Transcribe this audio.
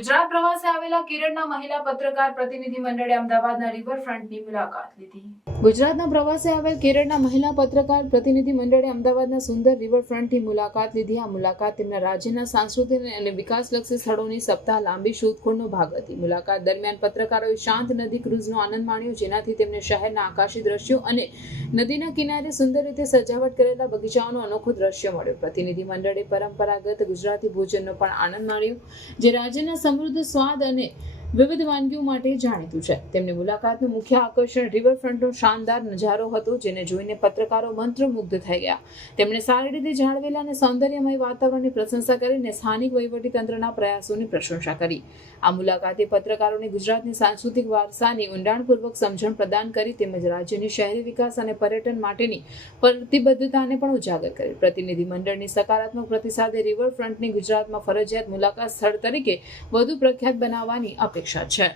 ગુજરાત પ્રવાસે આવેલા કેરળના મહિલા પત્રકાર પ્રતિનિધિ મંડળે અમદાવાદના રિવરફ્રન્ટની મુલાકાત લીધી. ગુજરાતના પ્રવાસે આવેલ કેરળના મહિલા પત્રકાર પ્રતિનિધિ મંડળે અમદાવાદના સુંદર રિવરફ્રન્ટની મુલાકાત લીધી. આ મુલાકાત તેમના રાજ્યના સાંસ્કૃતિક અને વિકાસલક્ષી સ્થળોની સપ્તાહ લાંબી શોધખોળનો ભાગ હતી. મુલાકાત દરમિયાન પત્રકારોએ શાંત નદી ક્રૂઝનો આનંદ માણ્યો, જેનાથી તેમને શહેરના આકાશી દ્રશ્યો અને નદીના કિનારે સુંદર રીતે સજાવટ કરેલા બગીચાઓનો અનોખો દ્રશ્ય મળ્યો. પ્રતિનિધિ મંડળે પરંપરાગત ગુજરાતી ભોજનનો પણ આનંદ માણ્યો, જે રાજ્યના સમૃદ્ધ સ્વાદ અને વિવિધ વાનગીઓ માટે જાણીતું છે. તેમની મુલાકાતનું મુખ્ય આકર્ષણ રિવરફ્રન્ટનો શાનદાર નજારો હતો, જેને જોઈને પત્રકારો મંત્રમુગ્ધ થઈ ગયા. તેમણે સારી રીતે જાળવેલા અને સૌંદર્યમય વાતાવરણની પ્રશંસા કરીને સ્થાનિક વહીવટીતંત્રના પ્રયાસોની પ્રશંસા કરી. આ મુલાકાતે પત્રકારોને ગુજરાતની સાંસ્કૃતિક વારસાની ઊંડાણપૂર્વક સમજણ પ્રદાન કરી તેમજ રાજ્યની શહેરી વિકાસ અને પર્યટન માટેની પ્રતિબદ્ધતાને પણ ઉજાગર કરી. પ્રતિનિધિમંડળની સકારાત્મક પ્રતિસાદે રિવરફ્રન્ટની ગુજરાતમાં ફરજિયાત મુલાકાત સ્થળ તરીકે વધુ પ્રખ્યાત બનાવવાની અપેક્ષા છે.